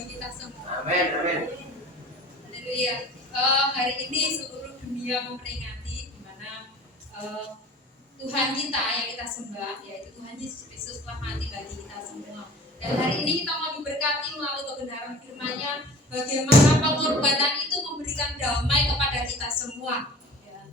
bagi kita semua. Amin, amin. Haleluya. Hari ini seluruh dunia memperingati di mana Tuhan kita yang kita sembah, yaitu Tuhan Yesus Kristus telah mati bagi kita semua. Dan hari ini kita mau diberkati melalui kebenaran firman-Nya, bagaimana pengorbanan itu memberikan damai kepada kita semua. Ya.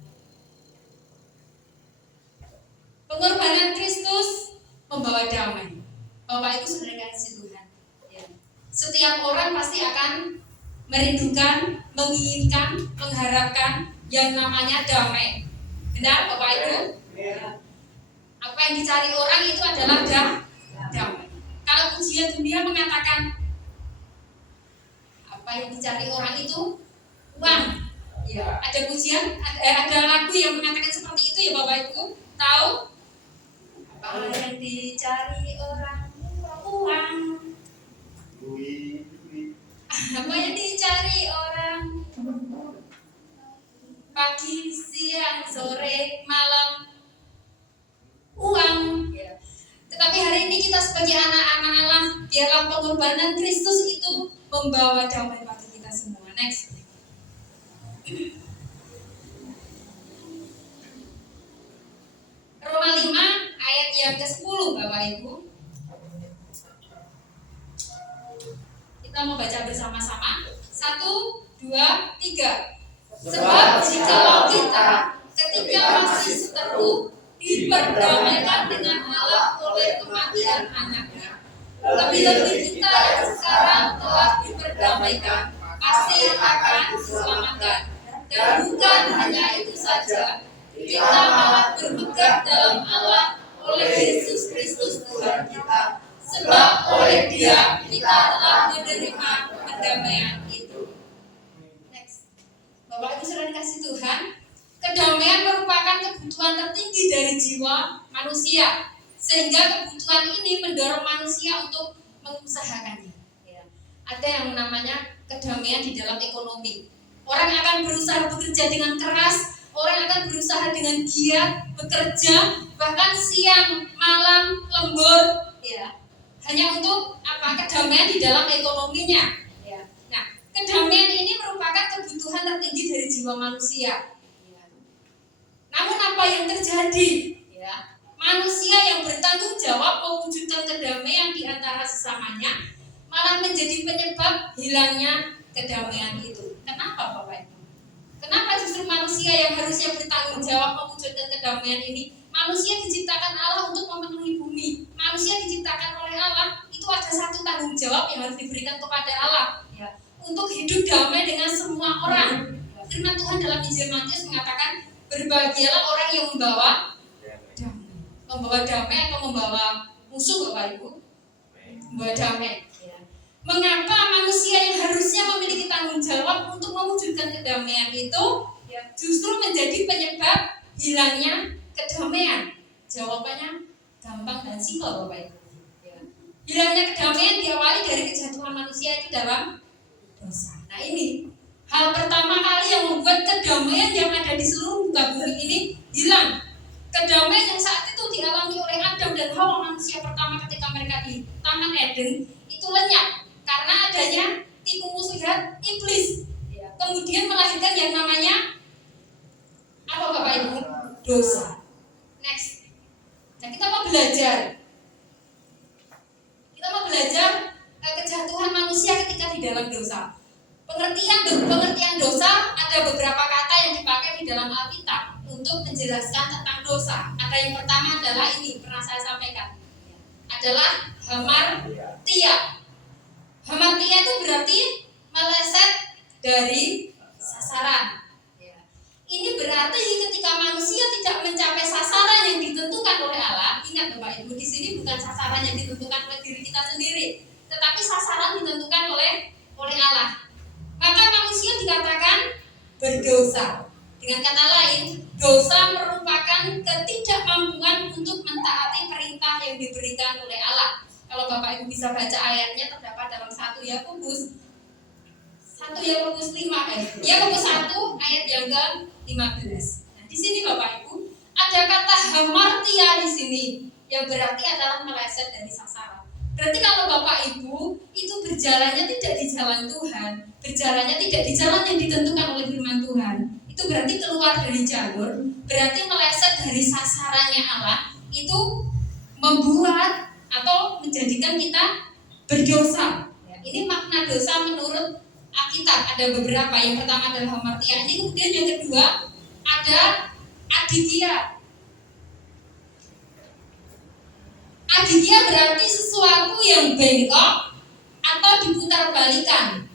Pengorbanan Kristus membawa damai. Bapak Ibu saudara kasih Tuhan. Ya. Setiap orang pasti akan merindukan, menginginkan, mengharapkan yang namanya damai. Benar Bapak Ibu? Ya. Apa yang dicari orang itu adalah damai. Kalau pujian dunia mengatakan apa yang dicari orang itu uang. Ya, ada pujian, ada lagu yang mengatakan seperti itu ya Bapak Ibu. Tahu? Apa yang dicari orang? Uang. Apa yang dicari orang? Pagi, siang, sore, malam, uang. Ya. Tetapi hari ini kita sebagai anak-anak Allah, biarlah pengorbanan Kristus itu membawa damai bagi kita semua. Next. Roma 5 ayat yang ke-10 Bapak Ibu. Kita mau baca bersama-sama. 1, 2, 3. Sebab jikalau kita ketika masih seteru diperdamaikan dengan Allah oleh kematian anaknya, lebih-lebih kita yang sekarang telah diperdamaikan pasti akan diselamatkan. Dan bukan hanya itu saja, kita malah bermegah dalam Allah oleh Yesus Kristus Tuhan kita, sebab oleh Dia kita telah menerima pendamaian itu. Next. Bapak Ibu saudara dikasih Tuhan, kedamaian merupakan kebutuhan tertinggi dari jiwa manusia, sehingga kebutuhan ini mendorong manusia untuk mengusahakannya. Ya. Ada yang namanya kedamaian di dalam ekonomi. Orang akan berusaha bekerja dengan keras, orang akan berusaha dengan giat bekerja, bahkan siang, malam, lembur, ya, hanya untuk apa? Kedamaian di dalam ekonominya. Ya. Nah, kedamaian ini merupakan kebutuhan tertinggi dari jiwa manusia. Namun apa yang terjadi? Ya, manusia yang bertanggung jawab mewujudkan kedamaian di antara sesamanya malah menjadi penyebab hilangnya kedamaian itu. Kenapa Bapak Ibu? Kenapa justru manusia yang harusnya bertanggung jawab mewujudkan kedamaian ini? Manusia diciptakan Allah untuk memenuhi bumi. Manusia diciptakan oleh Allah, itu ada satu tanggung jawab yang harus diberikan kepada Allah, ya, untuk hidup damai dengan semua orang. Firman Tuhan dalam Injil Matius mengatakan, berbahagialah orang yang membawa damai atau membawa musuh Bapak Ibu. Membawa damai. Ya. Mengapa manusia yang harusnya memiliki tanggung jawab untuk mewujudkan kedamaian itu, ya, justru menjadi penyebab hilangnya kedamaian? Jawabannya gampang dan simpel Bapak Ibu. Ya. Hilangnya kedamaian diawali dari kejatuhan manusia itu dalam dosa. Nah ini hal pertama kali yang membuat kedamaian yang ada di seluruh muka bumi ini hilang. Kedamaian yang saat itu dialami oleh Adam dan Hawa, manusia pertama ketika mereka di Taman Eden, itu lenyap karena adanya tipu muslihat iblis. Ya. Kemudian melahirkan yang namanya apa Bapak Ibu? Dosa. Next. Nah kita mau belajar. Kita mau belajar kejatuhan manusia ketika di dalam dosa. Pengertian dosa, ada beberapa kata yang dipakai di dalam Alkitab untuk menjelaskan tentang dosa. Ada yang pertama adalah ini, pernah saya sampaikan, adalah hamartia. Hamartia itu berarti meleset dari sasaran. Ini berarti ketika manusia tidak mencapai sasaran yang ditentukan oleh Allah. Ingat Bapak Ibu, di sini bukan sasaran yang ditentukan oleh diri kita sendiri, tetapi sasaran ditentukan oleh Allah. Maka manusia dikatakan berdosa. Dengan kata lain, dosa merupakan ketidakmampuan untuk mentaati perintah yang diberikan oleh Allah. Kalau Bapak Ibu bisa baca ayatnya, terdapat dalam 1 Yakobus 5 Yakobus 1 ayat yang ke-15. Nah, di sini Bapak Ibu ada kata hamartia di sini yang berarti adalah meleset dari sasaran. Berarti kalau Bapak Ibu itu berjalan berjalannya tidak di jalan Tuhan, berjalannya tidak di jalan yang ditentukan oleh firman Tuhan, itu berarti keluar dari jalur, berarti meleset dari sasarannya Allah, itu membuat atau menjadikan kita berdosa. Ini makna dosa menurut Alkitab ada beberapa. Yang pertama adalah hamartia. Ini kemudian yang kedua ada adikia. Adikia berarti sesuatu yang bengkok atau diputarbalikan.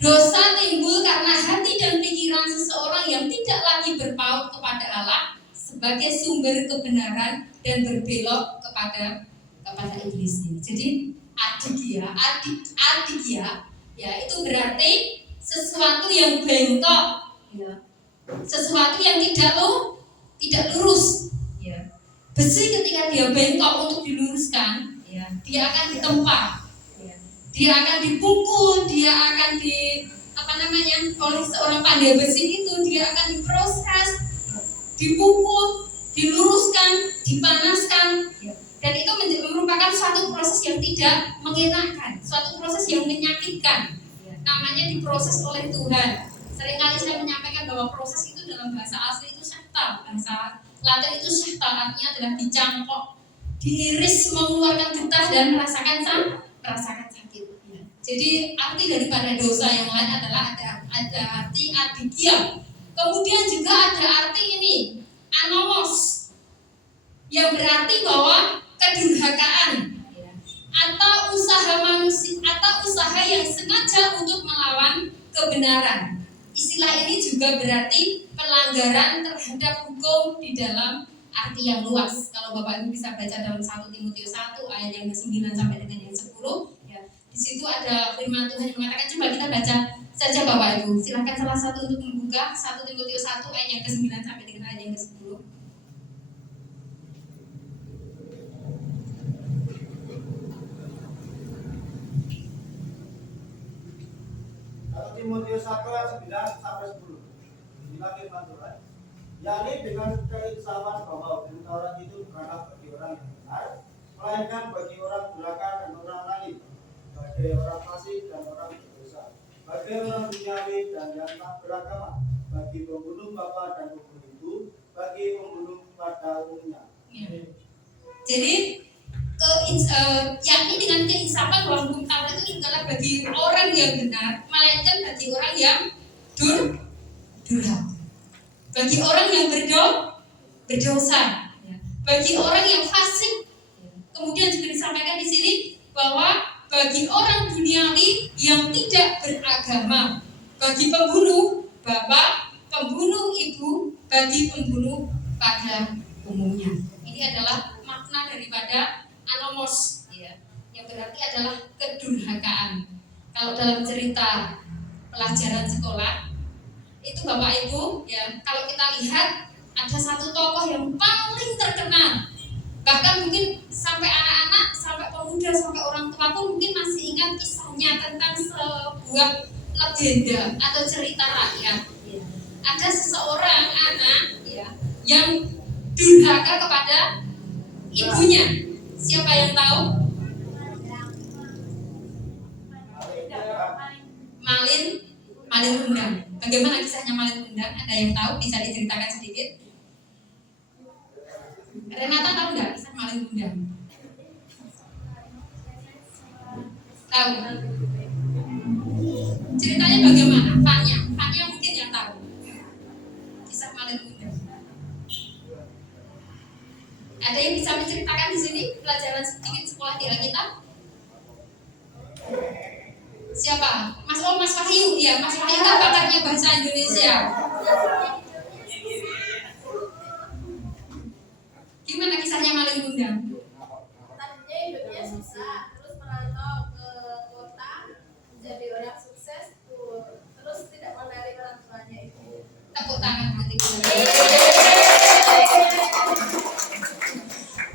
Dosa timbul karena hati dan pikiran seseorang yang tidak lagi berpaut kepada Allah sebagai sumber kebenaran dan berbelok kepada iblis. Jadi adikia ya itu berarti sesuatu yang bengkok, ya. Sesuatu yang tidak lurus. Ya. Besi ketika dia bengkok untuk diluruskan, ya, dia akan ditempa, ya. Dia akan dipukul, dia akan oleh seorang pandai besi itu dia akan diproses, dipukul, diluruskan, dipanaskan, ya. Dan itu merupakan suatu proses yang tidak mengenakan, suatu proses yang menyakitkan, ya. Namanya diproses oleh Tuhan. Seringkali saya menyampaikan bahwa proses itu dalam bahasa asli itu syahta, bahasa Latin itu syahta, artinya adalah dicangkok, diiris, mengeluarkan getah dan merasakan sakit. Ya. Jadi arti daripada dosa yang lain adalah ada arti adikia. Kemudian juga ada arti ini, anomos, yang berarti bahwa kedurhakaan, ya, atau usaha manusia atau usaha yang sengaja untuk melawan kebenaran. Istilah ini juga berarti pelanggaran terhadap hukum di dalam arti yang luas. Kalau Bapak Ibu bisa baca dalam 1 Timotius 1 ayat yang ke-9 sampai dengan yang 10, ya, di situ ada firman Tuhan yang mengatakan, coba kita baca saja Bapak Ibu. Silakan salah satu untuk membuka 1 Timotius 1 ayat yang ke-9 sampai dengan ayat yang ke-10. Timotius 1 ayat 9 sampai 10. Inilah firman Tuhan. Yakni dengan keinsafan bahwa Taurat itu bukanlah bagi orang yang benar, melainkan bagi orang durhaka dan orang lain, bagi orang fasik dan orang berdosa, bagi orang duniawi dan yang tak beragama, bagi pembunuh bapa dan pembunuh ibu, bagi pembunuh pada umumnya. Jadi yakni dengan keinsafan bahwa hukum Taurat itu bukanlah bagi orang yang benar, melainkan bagi orang yang durhaka, bagi orang yang berdosa, ya. Bagi orang yang fasik. Kemudian juga disampaikan di sini bahwa bagi orang duniawi yang tidak beragama, bagi pembunuh bapak, pembunuh ibu, bagi pembunuh pada umumnya. Ini adalah makna daripada anomos, ya, yang berarti adalah kedurhakaan. Kalau dalam cerita pelajaran sekolah itu Bapak Ibu, ya, kalau kita lihat ada satu tokoh yang paling terkenal, bahkan mungkin sampai anak-anak, sampai pemuda, sampai orang tua pun mungkin masih ingat kisahnya tentang sebuah legenda atau cerita rakyat. Ya. Ada seseorang anak, ya, yang durhaka kepada ibunya. Siapa yang tahu? Malin Kundang. Bagaimana kisahnya Malin Kundang? Ada yang tahu? Bisa diceritakan sedikit? Renata tahu nggak kisah Malin Kundang? Tahu? Ceritanya bagaimana? Fanya mungkin yang tahu. Kisah Malin Kundang. Ada yang bisa menceritakan di sini pelajaran sedikit sekolah di Alkitab? Siapa? Mas Wahyu, ya, Mas Wahyu kan pakarnya bahasa Indonesia. Gimana kisahnya Malin Kundang? Tadinya hidupnya susah, terus merantau ke kota, menjadi orang sukses, terus tidak mau dari orang tuanya itu. Tepuk tangan nanti.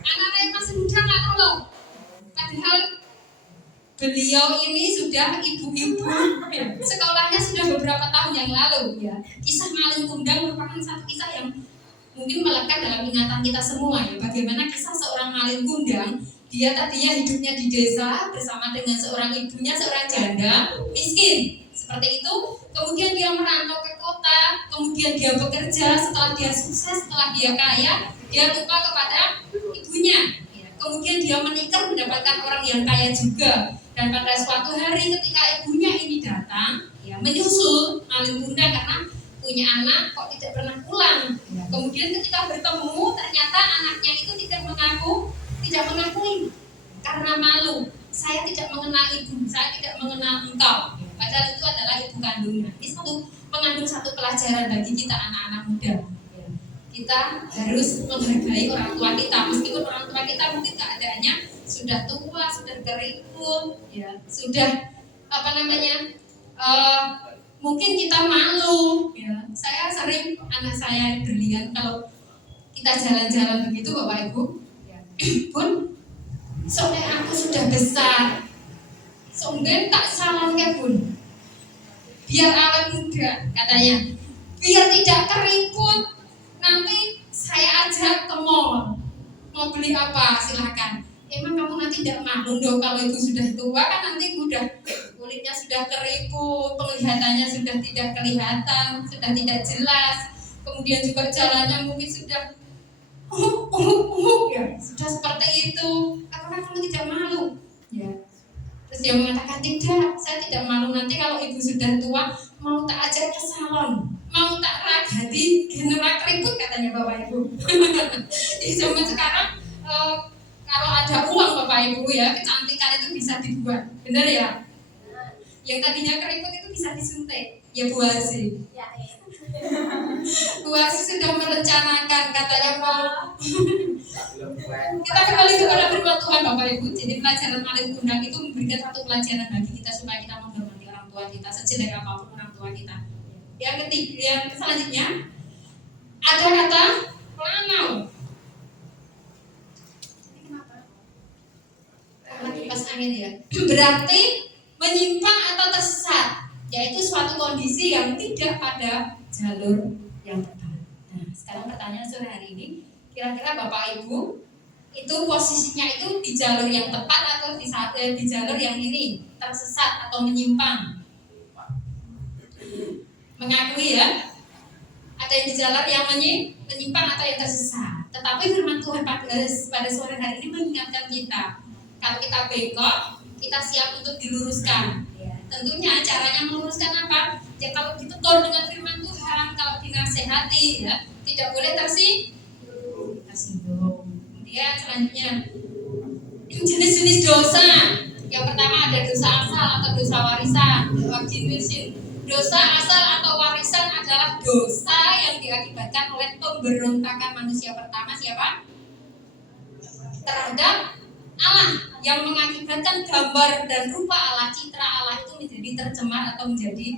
Anak-anak yang masih muda nggak tahu loh. Padahal beliau ini sudah ibu-ibu, ya, sekolahnya sudah beberapa tahun yang lalu, ya. Kisah Malin Kundang merupakan satu kisah yang mungkin melekat dalam ingatan kita semua, ya. Bagaimana kisah seorang Malin Kundang dia tadinya hidupnya di desa bersama dengan seorang ibunya, seorang janda miskin seperti itu. Kemudian dia merantau ke kota, kemudian dia bekerja. Setelah dia sukses, setelah dia kaya, dia lupa kepada ibunya. Kemudian dia menikah, mendapatkan orang yang kaya juga. Dan pada suatu hari ketika ibunya ini datang, menyusul Malin Kundang karena punya anak kok tidak pernah pulang. Kemudian ketika bertemu, ternyata anaknya itu tidak mengakui karena malu. Saya tidak mengenal ibu, saya tidak mengenal engkau. Padahal itu adalah ibu kandungnya. Ini mengandung satu pelajaran bagi kita anak-anak muda. Kita harus menghargai orang tua kita, meskipun orang tua kita mungkin keadaannya sudah tua, sudah keriput, sudah mungkin kita malu. Saya sering anak saya berlian kalau kita jalan-jalan begitu, Bapak Ibu, Bun, soalnya aku sudah besar, soalnya tak salah ya Bun, biar awet muda katanya, biar tidak keriput. Nanti saya ajak ke mall, mau beli apa silakan. Emang kamu nanti tidak malu dong kalau ibu sudah tua, kan nanti udah kulitnya sudah keriput, penglihatannya sudah tidak kelihatan, sudah tidak jelas, kemudian juga jalannya mungkin sudah sudah seperti itu. Apakah kamu tidak malu? Terus dia mengatakan tidak, saya tidak malu. Nanti kalau ibu sudah tua, mau tak ajak ke salon, mau tak ragati general keriput katanya Bapak Ibu. Di zaman sekarang kalau ada uang Bapak Ibu kecantikan itu bisa dibuat, benar ya? Yang tadinya keriput itu bisa disuntik, ya Bu Asi. Bu Asi sudah merencanakan katanya mau. Kita kembali kepada firman Tuhan Bapak Ibu. Jadi pelajaran Malin Kundang itu memberikan satu pelajaran bagi kita supaya kita menghormati orang tua kita sejelek apapun orang tua kita. Yang ketiga, yang selanjutnya ada kata lanau. Kipas angin ya. Berarti menyimpang atau tersesat, yaitu suatu kondisi yang tidak pada jalur yang tepat. Nah, sekarang pertanyaan sore hari ini, kira-kira Bapak Ibu itu posisinya itu di jalur yang tepat atau di jalur yang ini tersesat atau menyimpang? Mengakui ya, ada yang di jalur yang menyimpang atau yang tersesat. Tetapi firman Tuhan pada sore hari ini mengingatkan kita, kalau kita bengkok, kita siap untuk diluruskan. Tentunya caranya meluruskan apa? Ya kalau ditegur dengan firman Tuhan, kalau dinasehati, tidak boleh tersinggung. Kemudian selanjutnya jenis-jenis dosa. Yang pertama ada dosa asal atau dosa warisan. Dosa asal atau warisan adalah dosa yang diakibatkan oleh pemberontakan manusia pertama siapa? Terhadap Allah, yang mengakibatkan gambar dan rupa Allah, citra Allah itu menjadi tercemar atau menjadi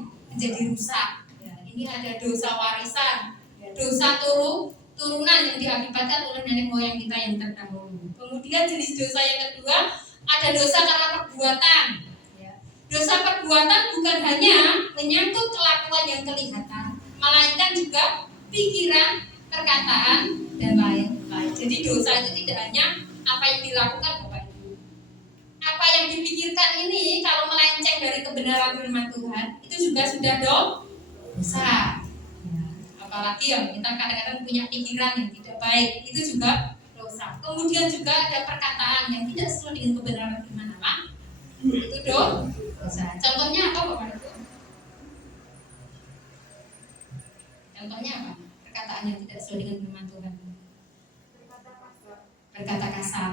rusak. Ini ada dosa warisan, dosa turunan yang diakibatkan oleh nenek moyang kita yang terdahulu. Kemudian jenis dosa yang kedua ada dosa karena perbuatan. Dosa perbuatan bukan hanya menyangkut kelakuan yang kelihatan, melainkan juga pikiran, perkataan, dan lain-lain. Jadi dosa itu tidak hanya apa yang dilakukan Bapak Ibu. Apa yang dipikirkan ini kalau melenceng dari kebenaran firman Tuhan, itu juga sudah dosa. Apalagi kita kadang-kadang punya pikiran yang tidak baik, itu juga dosa. Kemudian juga ada perkataan yang tidak sesuai dengan kebenaran firman Allah, itu dosa. Contohnya apa Bapak Ibu? Contohnya apa? Perkataan yang tidak sesuai dengan firman Tuhan. Berkata kasar,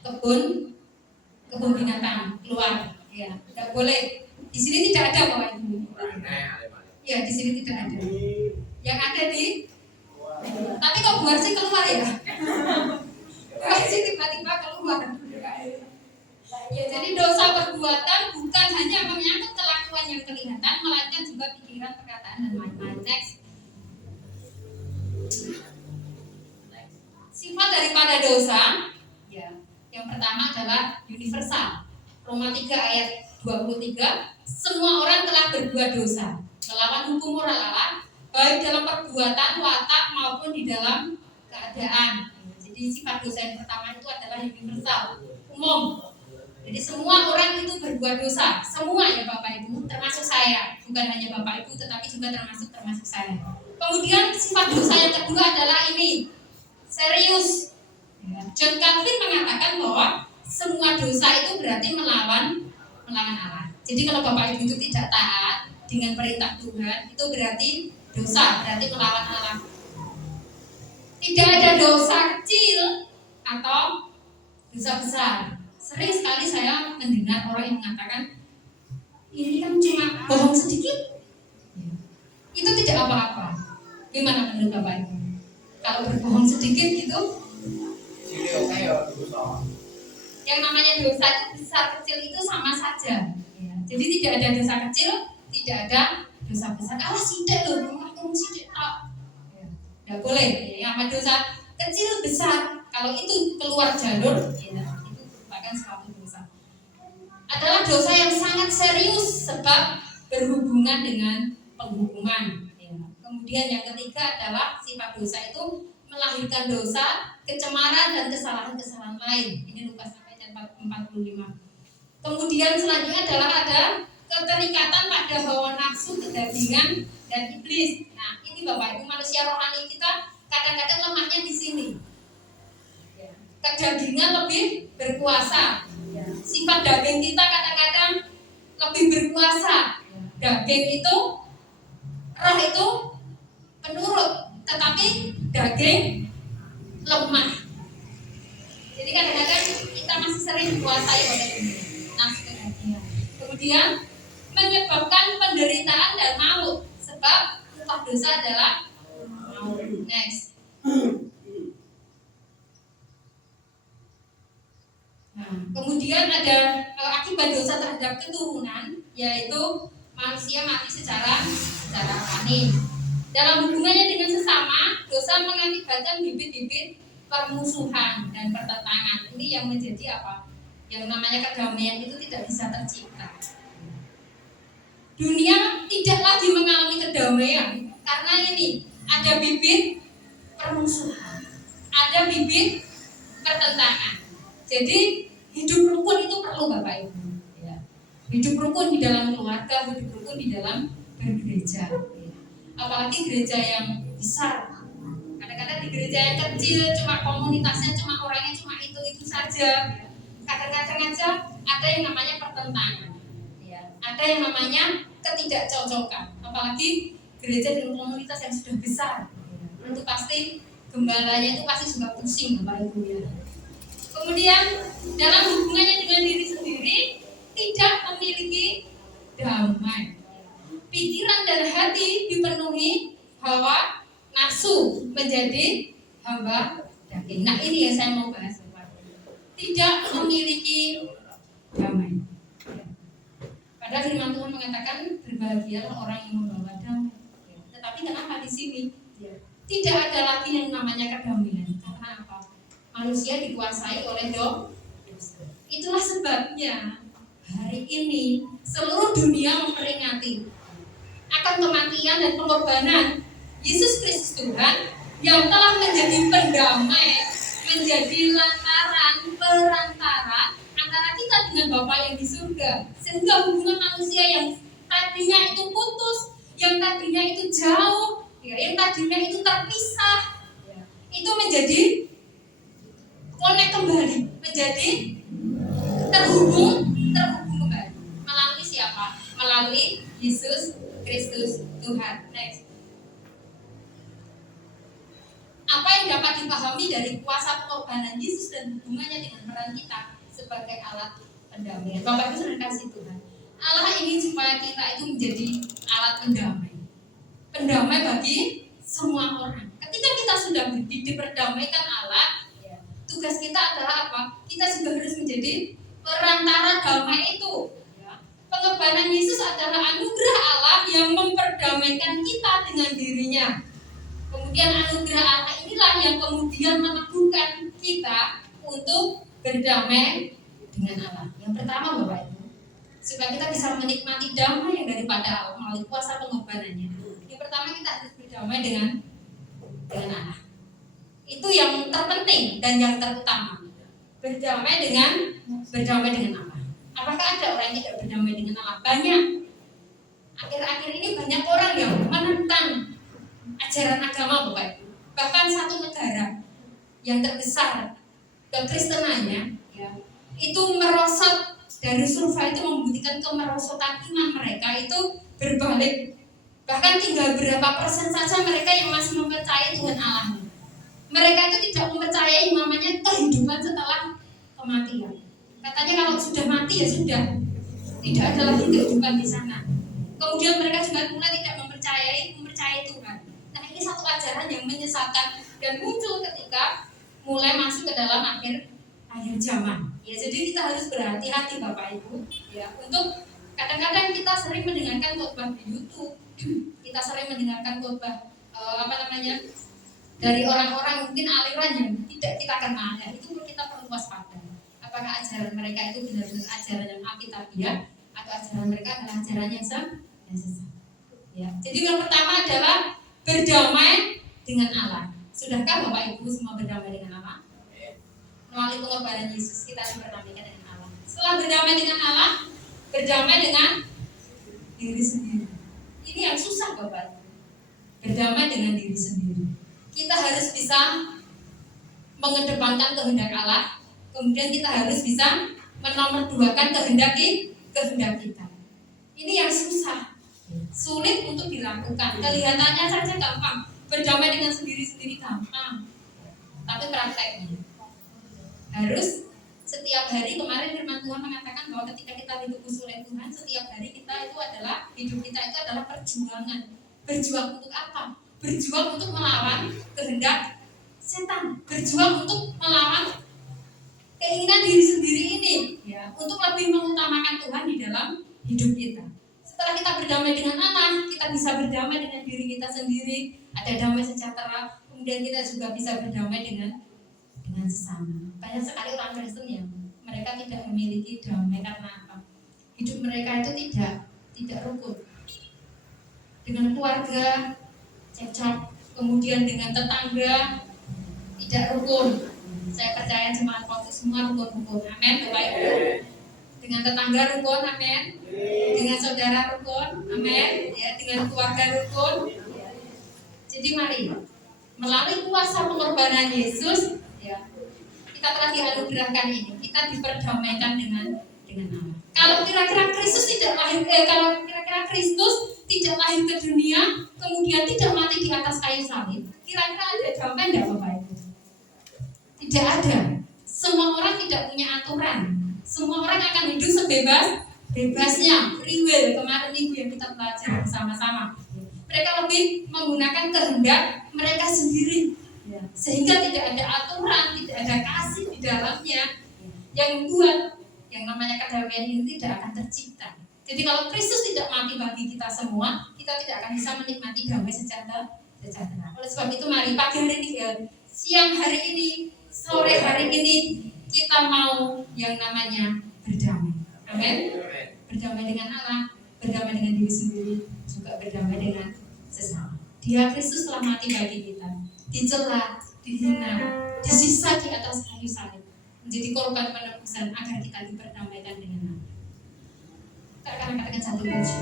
kebun binatang keluar, tidak boleh. Di sini tidak ada Bapak Ibu. Ya, di sini tidak ada. Yang ada tapi kok buat sih keluar ya? Buat sih tiba-tiba keluar. Ya, jadi dosa perbuatan bukan hanya menyangkut kelakuan yang kelihatan, melainkan juga pikiran, perkataan, dan lain-lain. Next. Sifat daripada dosa, yang pertama adalah universal. Roma 3 ayat 23, semua orang telah berbuat dosa, melawan hukum moral Allah, baik dalam perbuatan, watak maupun di dalam keadaan. Jadi sifat dosa yang pertama itu adalah universal. umum. Jadi semua orang itu berbuat dosa, semua ya Bapak Ibu, termasuk saya. Bukan hanya Bapak Ibu, tetapi juga termasuk saya. Kemudian sifat dosa yang kedua adalah ini, serius. John Calvin mengatakan bahwa semua dosa itu berarti melawan Allah. Jadi kalau Bapak Ibu itu tidak taat dengan perintah Tuhan, itu berarti dosa, berarti melawan Allah. Tidak ada dosa kecil atau dosa besar. Sering sekali saya mendengar orang yang mengatakan ini kan cuma bohong sedikit, itu tidak apa-apa. Gimana menurut Bapak Ibu? Kalau berbohong sedikit itu, yang namanya dosa itu besar kecil itu sama saja. Jadi tidak ada dosa kecil, tidak ada dosa besar. Allah sidik loh, kamu sidik tak? Tidak boleh. Yang namanya dosa kecil besar, kalau itu keluar jalur, itu merupakan suatu dosa. Adalah dosa yang sangat serius sebab berhubungan dengan penghukuman. Kemudian yang ketiga adalah sifat dosa itu melahirkan dosa, kecemaran dan kesalahan-kesalahan lain. Ini Lukas 45. Kemudian selanjutnya adalah ada keterikatan pada hawa nafsu, kedagingan dan iblis. Nah, ini Bapak Ibu, manusia rohani kita kadang-kadang lemahnya di sini. Kedagingan lebih berkuasa. Sifat daging kita kadang-kadang lebih berkuasa. Daging itu, roh itu penurut, tetapi daging lemah. Jadi kadang-kadang kita masih sering dikuasai oleh nafsu kedagingan. Kemudian menyebabkan penderitaan dan maut, sebab upah dosa adalah maut. Next. Nah, kemudian ada akibat dosa terhadap keturunan, yaitu manusia mati secara alami. Dalam hubungannya dengan sesama, dosa mengakibatkan bibit-bibit permusuhan dan pertentangan. Ini yang menjadi apa? Yang namanya kedamaian itu tidak bisa tercipta. Dunia tidak lagi mengalami kedamaian karena ini ada bibit permusuhan, ada bibit pertentangan. Jadi hidup rukun itu perlu Bapak Ibu. Hidup rukun di dalam keluarga, hidup rukun di dalam bergereja. Apalagi gereja yang besar. Kadang-kadang di gereja yang kecil cuma komunitasnya, cuma orangnya cuma itu saja. Kadang-kadang aja ada yang namanya pertentangan, ada yang namanya ketidakcocokan. Apalagi gereja dengan komunitas yang sudah besar, itu pasti gembalanya itu pasti juga pusing Bapak Ibu ya. Kemudian dalam hubungannya dengan diri sendiri tidak memiliki damai. Pikiran dan hati dipenuhi hawa nafsu, menjadi hamba daging. Nah ini yang saya mau bahas. Tidak memiliki damai. Padahal firman Tuhan mengatakan berbahagialah orang yang membawa damai. Tetapi kenapa di sini tidak ada lagi yang namanya kedamaian? Karena apa? Manusia dikuasai oleh dosa. Itulah sebabnya hari ini seluruh dunia memperingati akan kematian dan pengorbanan Yesus Kristus Tuhan yang telah menjadi pendamai, menjadi perantara antara kita dengan Bapa yang di surga, sehingga hubungan manusia yang tadinya itu putus, yang tadinya itu jauh, yang tadinya itu terpisah, itu menjadi connect kembali, menjadi terhubung kembali. Melalui siapa? Melalui Yesus Kristus Tuhan. Next. Apa yang dapat dipahami dari kuasa pengorbanan Yesus dan hubungannya dengan peran kita sebagai alat pendamaian? Bapak Ibu sudah kasih Tuhan. Allah ingin supaya kita itu menjadi alat pendamai bagi semua orang. Ketika kita sudah diperdamaikan Allah, tugas kita adalah apa? Kita juga harus menjadi perantara damai itu. Pengorbanan Yesus adalah anugerah Allah yang memperdamaikan kita dengan dirinya. Kemudian anugerah Allah inilah yang kemudian meneguhkan kita untuk berdamai dengan Allah. Yang pertama Bapak Ibu, supaya kita bisa menikmati damai yang daripada Allah melalui kuasa pengorbanannya. Yang pertama kita harus berdamai dengan Allah. Itu yang terpenting dan yang terutama. Berdamai dengan apa? Apakah ada orang yang tidak berdamai dengan Allah? Banyak. Akhir-akhir ini banyak orang yang menentang ajaran agama Bapak Ibu. Bahkan satu negara yang terbesar kekristenannya ya, itu merosot, dari survei itu membuktikan kemerosotan iman mereka itu berbalik. Bahkan tinggal berapa persen saja mereka yang masih mempercayai Tuhan Allah. Mereka itu tidak mempercayai namanya kehidupan setelah kematian. Katanya kalau sudah mati ya sudah, tidak ada lagi kehidupan di sana. Kemudian mereka juga mulai tidak mempercayai Tuhan. Nah, ini satu ajaran yang menyesatkan dan muncul ketika mulai masuk ke dalam akhir zaman. Ya, jadi kita harus berhati-hati Bapak Ibu. Ya, untuk kadang-kadang kita sering mendengarkan khotbah di YouTube, kita sering mendengarkan khotbah dari orang-orang mungkin aliran yang tidak kita kenal. Ya, itu kita perlu waspada. Apakah ajaran mereka itu benar-benar ajaran yang alkitabiah atau ajaran mereka adalah ajaran yang sesat? Ya, jadi yang pertama adalah berdamai dengan Allah. Sudahkah Bapak Ibu semua berdamai dengan Allah? Melalui pengorbanan Yesus kita berdamaikan dengan Allah. Setelah berdamai dengan Allah, berdamai dengan diri sendiri. Ini yang susah Bapak. Berdamai dengan diri sendiri. Kita harus bisa mengedepankan kehendak Allah. Kemudian kita harus bisa menomorduakan kehendak kita. Ini yang susah, sulit untuk dilakukan. Kelihatannya saja gampang, berdamai dengan sendiri gampang, tapi prakteknya harus setiap hari. Kemarin firman Tuhan mengatakan bahwa ketika kita ditebus oleh Tuhan, setiap hari hidup kita itu adalah perjuangan. Berjuang untuk apa? Berjuang untuk melawan kehendak setan, berjuang untuk melawan keinginan diri sendiri ini, ya, untuk lebih mengutamakan Tuhan di dalam hidup kita. Setelah kita berdamai dengan Allah, kita bisa berdamai dengan diri kita sendiri, ada damai sejahtera. Kemudian kita juga bisa berdamai dengan sesama. Banyak sekali orang Kristen yang mereka tidak memiliki damai karena apa? Hidup mereka itu tidak rukun. Dengan keluarga cekcok, kemudian dengan tetangga tidak rukun. Saya percaya jemaat waktu semua rukun. Amin, Bapak Ibu. Dengan tetangga rukun, amin. Dengan saudara rukun, amin. Ya, dengan keluarga rukun. Jadi mari melalui kuasa pengorbanan Yesus, ya, kita telah dianugerahkan ini. Kita diperdamaikan dengan Allah. Kalau kira-kira Kristus tidak lahir ke dunia, kemudian tidak mati di atas kayu salib, kira-kira ada damai enggak Bapak Ibu? Tidak ada. Semua orang tidak punya aturan. Semua orang akan hidup sebebas-bebasnya. Free will, kemarin minggu yang kita belajar bersama-sama. Mereka lebih menggunakan kehendak mereka sendiri, sehingga tidak ada aturan, tidak ada kasih di dalamnya yang membuat yang namanya kedamaian ini tidak akan tercipta. Jadi kalau Kristus tidak mati bagi kita semua, kita tidak akan bisa menikmati damai sejahtera. Oleh sebab itu mari pagi hari ini, siang hari ini, sore hari ini, kita mau yang namanya berdamai. Amin. Berdamai dengan Allah, berdamai dengan diri sendiri, juga berdamai dengan sesama. Dia Kristus telah mati bagi kita, dicela, dihina, disiksa di atas kayu salib, menjadi korban penebusan agar kita diperdamaikan dengan Allah. Kita akan katakan satu puji.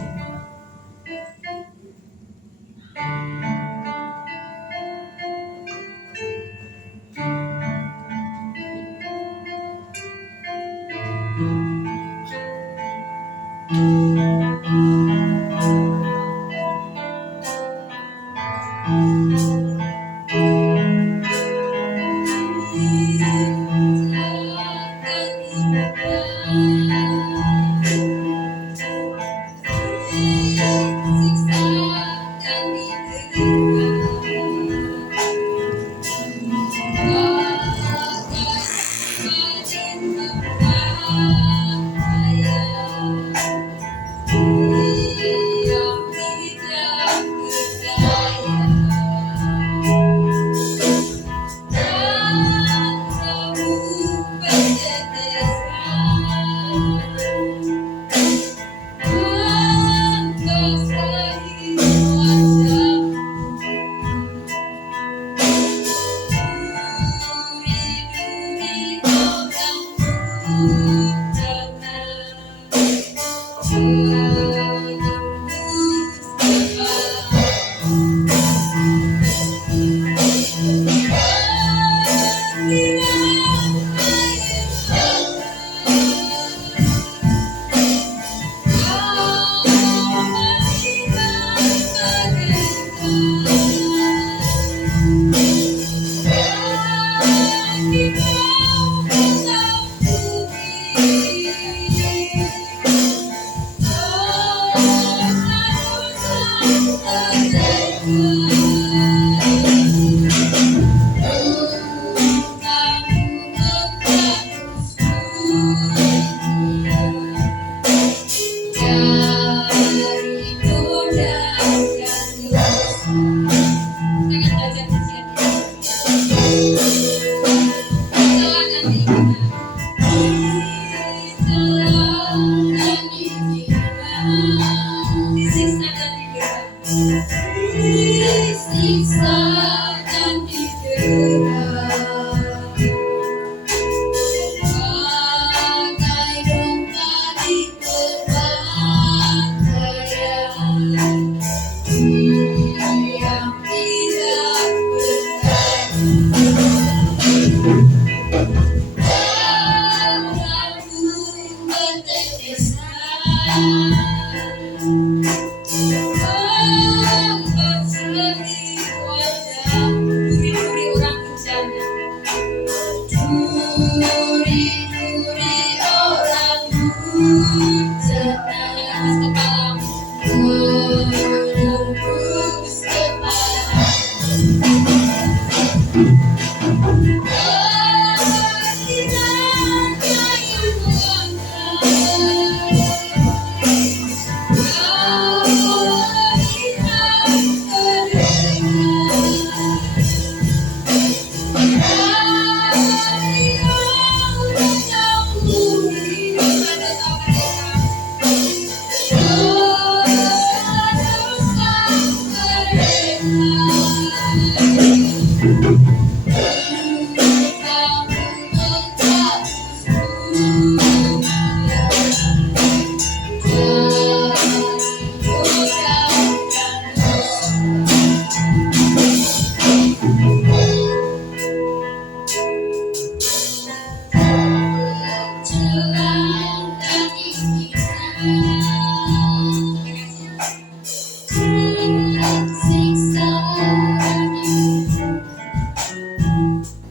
disiksa dan disiksa dan didera, bagai domba di perbantaian yang tidak Rabu bertetesan, membuat sedih wajah duri-duri orang bujana, duri-duri orang bujana, menembus kepala.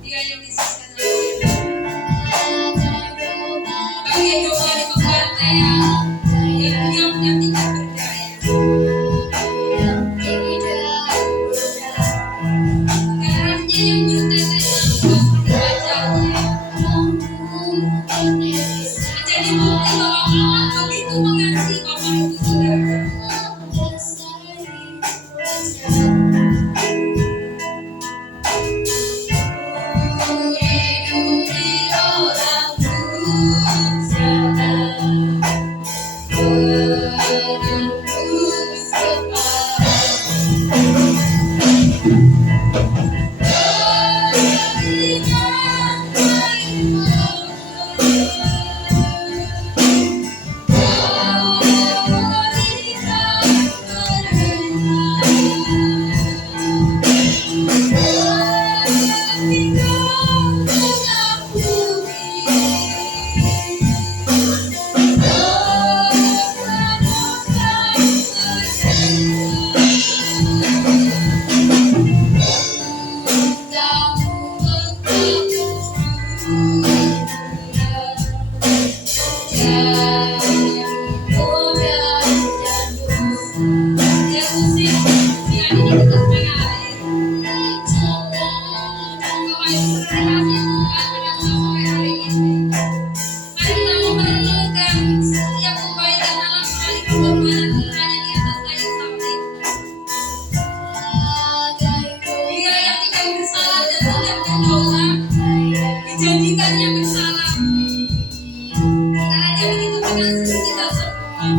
Dia yang disiksa bagai domba di pembantaian, yang tidak berdaya, darahnya yang bertetesan di wajahnya menjadi bukti bahwa Allah begitu mengasihi Bapak Ibu Saudara. Duri-duri orang bujana, menembus kepala. Dijadikan yang bersalah karena dia begitu mengasihi kita semua.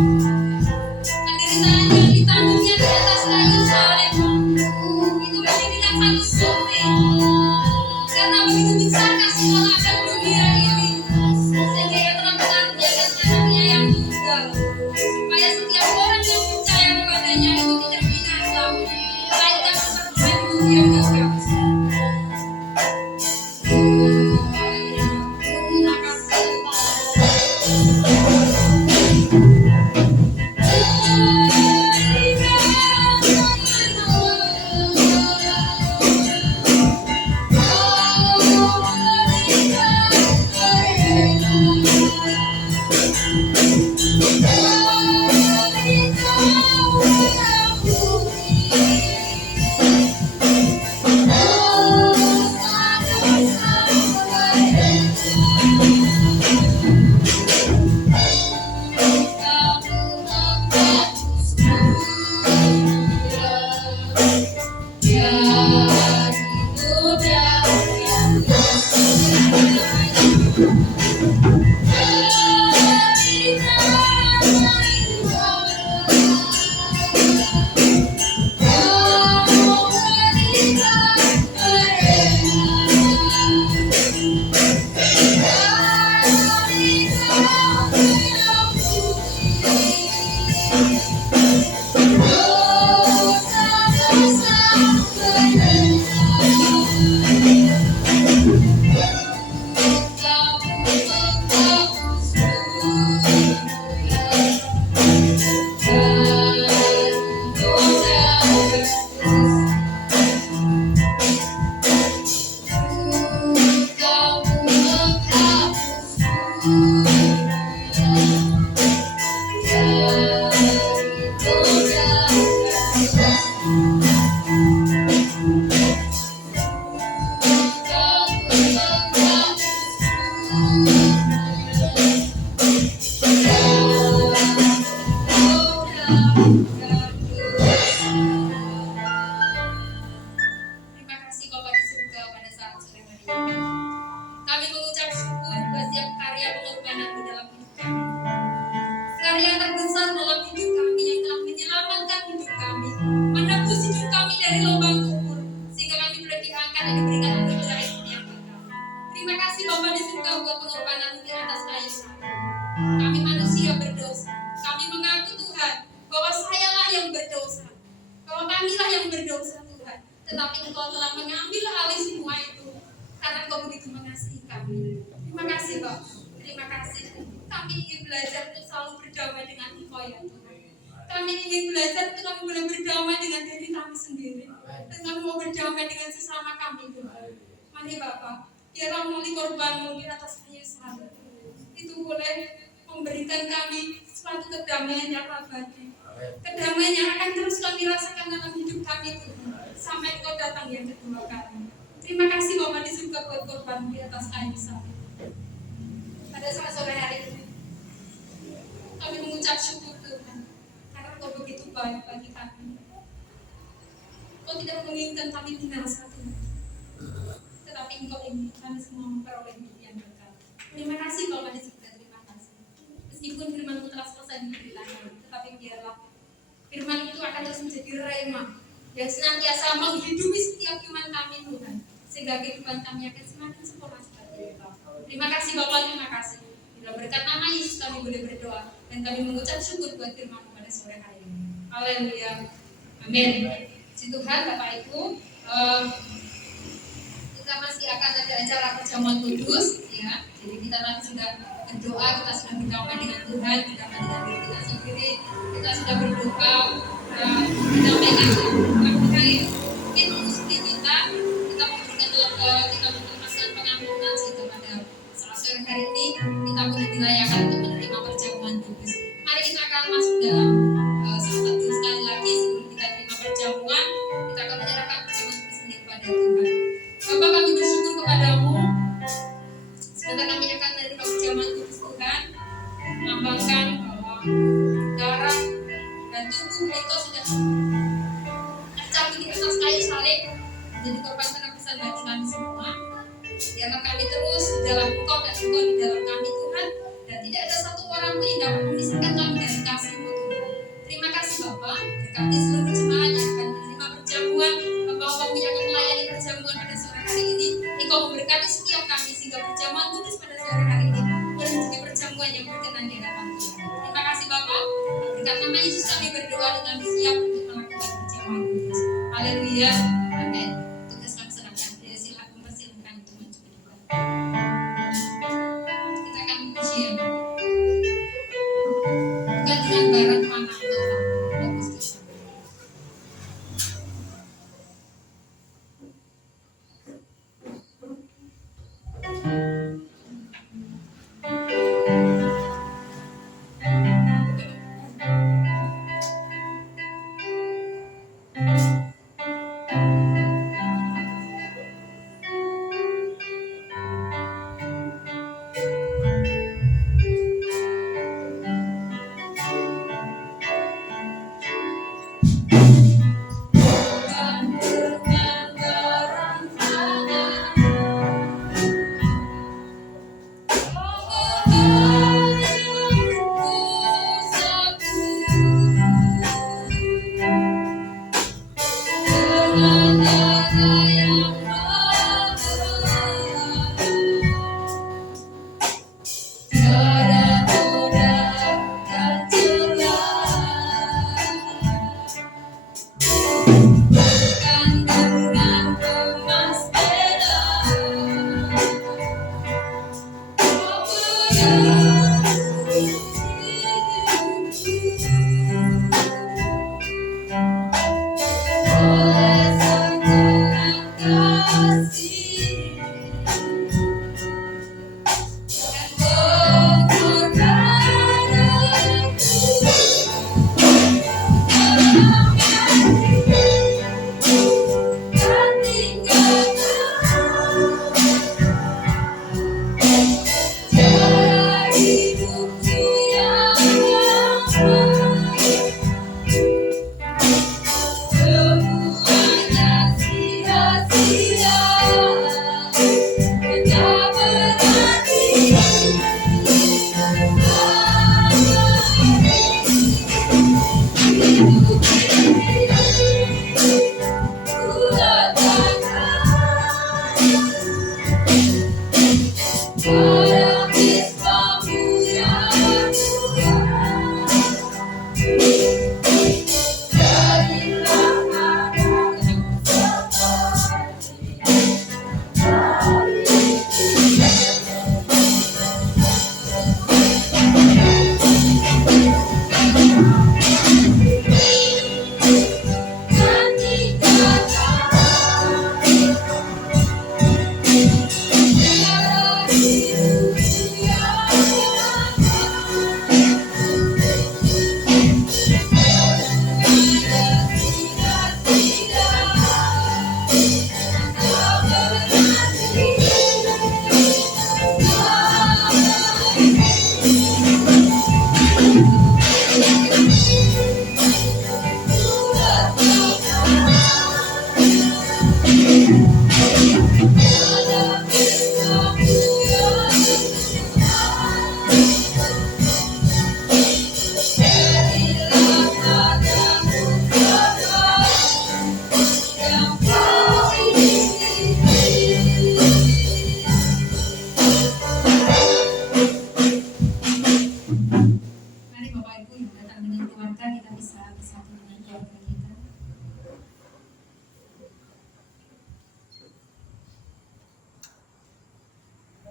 Penderitaan yang ditanggungnya di atas kayu salib itu menjadikan satu suri, karena begitu besar kasih Allah akan dunia ini, sehingga Ia telah mengaruniakan anaknya yang tunggal, supaya setiap orang yang percaya kepadanya itu tidak binasa, melainkan beroleh hidup yang kekal. Terima kasih. Terima kasih Bapa di surga pada saat sore hari ini. Kami mengucap syukur buat setiap karya pengorbanan-Mu dalam hidup kami. Karya terbesar dalam hidup kami yang telah menyelamatkan hidup kami, menebus hidup kami dari lubang kubur, sehingga kami boleh diangkat dan diberikan anugerah hidup yang kekal. Terima kasih Bapa di surga buat pengorbanan-Mu di atas kayu salib. Kami manusia berdosa. Kami mengaku Tuhan bahwa sayalah yang berdosa, bahwa kamilah yang berdosa Tuhan. Tetapi Engkau telah mengambil alih semua itu karena Engkau begitu mengasihi kami. Terima kasih Bapak. Terima kasih. Kami ingin belajar untuk selalu berdamai dengan Engkau ya Tuhan. Kami ingin belajar untuk kami boleh berdamai dengan diri kami sendiri, dan kami mau berdamai dengan sesama kami Tuhan. Mari Bapak, biarlah melalui korban-Mu di atas kayu salib itu boleh memberikan kami suatu kedamaian yang abadi, kedamaian yang akan terus kami rasakan dalam hidup kami Tuhan, sampai Engkau datang yang kedua kali. Terima kasih Bapa di surga buat korban di atas kayu salib. Pada saat sore hari ini kami mengucap syukur Tuhan, karena Engkau begitu baik bagi kami. Engkau tidak menginginkan kami tinggal satu, tetapi Engkau ingin kami semua memperoleh hidup yang kekal. Terima kasih Bapa di surga. Meskipun firman-Mu telah selesai diberitakan, tetapi biarlah firman itu akan terus menjadi rema yang senantiasa menghidupi setiap iman kami Tuhan, sehingga kehidupan kami akan semakin sempurna seperti itu. Terima kasih Bapak, terima kasih. Bila berkat nama Yesus kami boleh berdoa dan kami mengucap syukur buat firman-Mu pada sore hari ini. Haleluya. Amin. Puji Tuhan Bapak Ibu, kita masih akan ada acara perjamuan kudus ya. Jadi kita nanti sudah berdoa, kita sudah berdamai dengan Tuhan, kita dengan diri kita sendiri, kita sudah berdoa, berdamaikan dengan Tuhan ya. Mungkin untuk kita memberikan kita melepaskan pengampunan sehingga pada saat sore hari ini kita boleh dilayakan untuk menerima perjamuan kudus. Mari kita akan masuk dalam saat itu sekali lagi sebelum kita terima perjamuan, kita akan menyerahkan perjamuan kudus ini kepada Tuhan. Bapak, kami bersyukur kepadamu. Sebentar kami akan menerima perjamuan kudus Tuhan, melambangkan bahwa darah dan tubuh Engkau sudah tercabut di atas kayu salib menjadi korban penebusan bagi kami semua. Biarlah kami terus di dalam Engkau dan Engkau di dalam kami Tuhan, dan tidak ada satu orang pun yang dapat memisahkan kami dari kasih-Mu Tuhan. Terima kasih Bapak, berkati seluruh jemaat yang akan menerima perjamuan, Bapak-Bapak yang akan melayani perjamuan pada sore hari ini. Engkau memberkati setiap kami sehingga perjamuan kudus pada sore hari ini boleh menjadi perjamuan yang berkenan di hadapan Tuhan. Terima kasih Bapak, berkat nama Yesus kami berdoa dan kami siap untuk melakukan perjamuan kudus. Haleluya, amin. Tugas kami serahkan, silakan mempersilakan Tuhan juga. Kita akan pujian bukan dengan barang panah Tuhan, bagus Tuhan.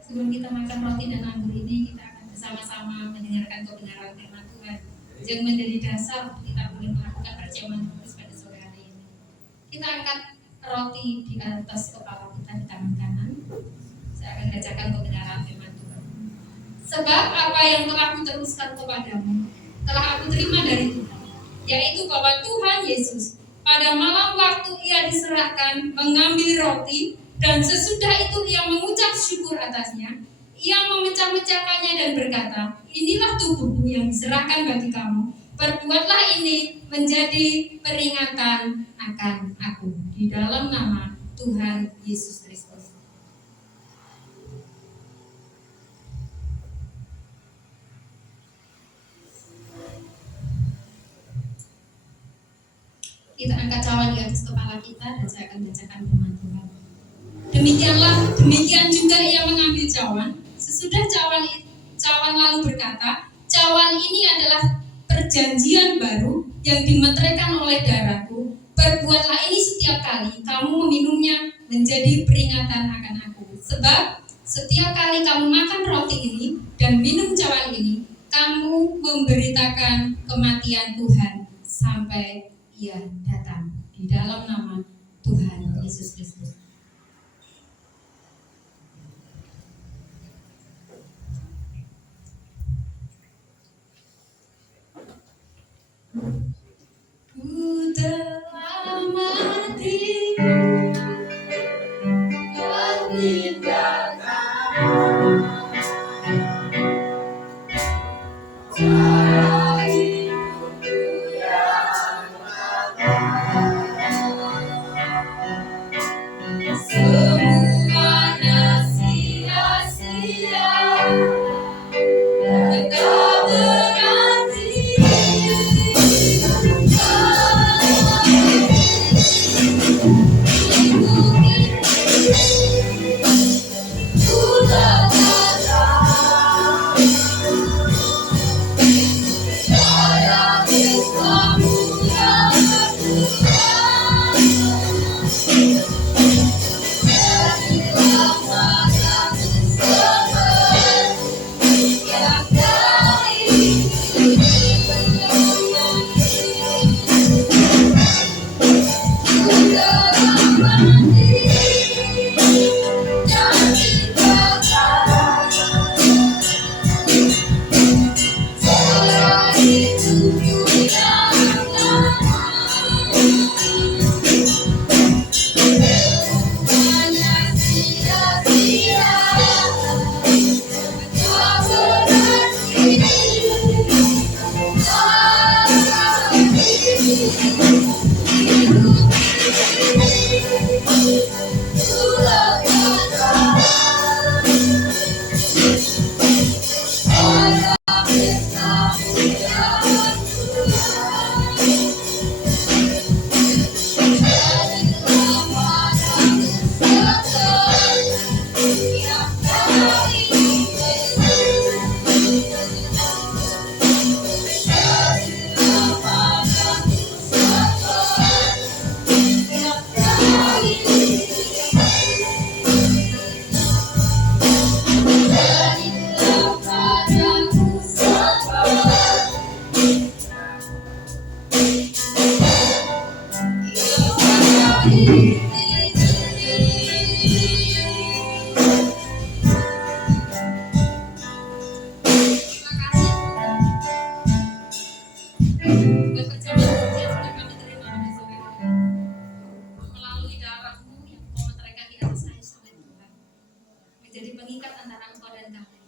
Sebelum kita makan roti dan anggur ini, kita akan bersama-sama mendengarkan kebenaran firman Tuhan yang menjadi dasar untuk kita boleh melakukan perjamuan kudus pada sore hari ini. Kita angkat roti di atas kepala kita di tangan kanan. Saya akan bacakan kebenaran firman Tuhan. Sebab apa yang telah kuteruskan kepadamu telah aku terima dari Tuhan, yaitu bahwa Tuhan Yesus pada malam waktu ia diserahkan mengambil roti, dan sesudah itu ia mengucap syukur atasnya. Ia memecah-mecahkannya dan berkata, inilah tubuhku yang diserahkan bagi kamu. Perbuatlah ini menjadi peringatan akan aku. Di dalam nama Tuhan Yesus Kristus. Kita angkat cawan di atas kepala kita dan saya akan bacakan firman Tuhan. Demikian juga ia mengambil cawan. Sesudah cawan lalu berkata, cawan ini adalah perjanjian baru yang dimeteraikan oleh darahku. Perbuatlah ini setiap kali kamu meminumnya menjadi peringatan akan aku. Sebab setiap kali kamu makan roti ini dan minum cawan ini, kamu memberitakan kematian Tuhan sampai ia datang. Di dalam nama Tuhan Yesus Kristus. Ku telah mati dan tinggalkan cara hidupku yang lama. Semuanya sia-sia dan tak berarti. Menjadi pengikat antara engkau dan kami.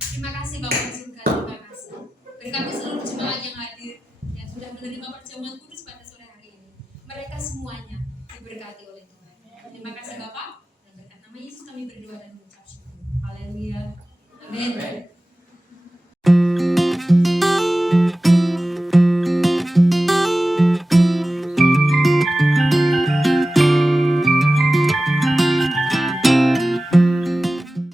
Terima kasih Bapak di surga, terima kasih. Berkati seluruh jemaat yang hadir yang sudah menerima perjamuan kudus pada sore hari ini. Mereka semuanya diberkati oleh Tuhan. Terima kasih Bapak, dan berkat nama Yesus kami berdoa dan mengucap syukur. Haleluya. Amin.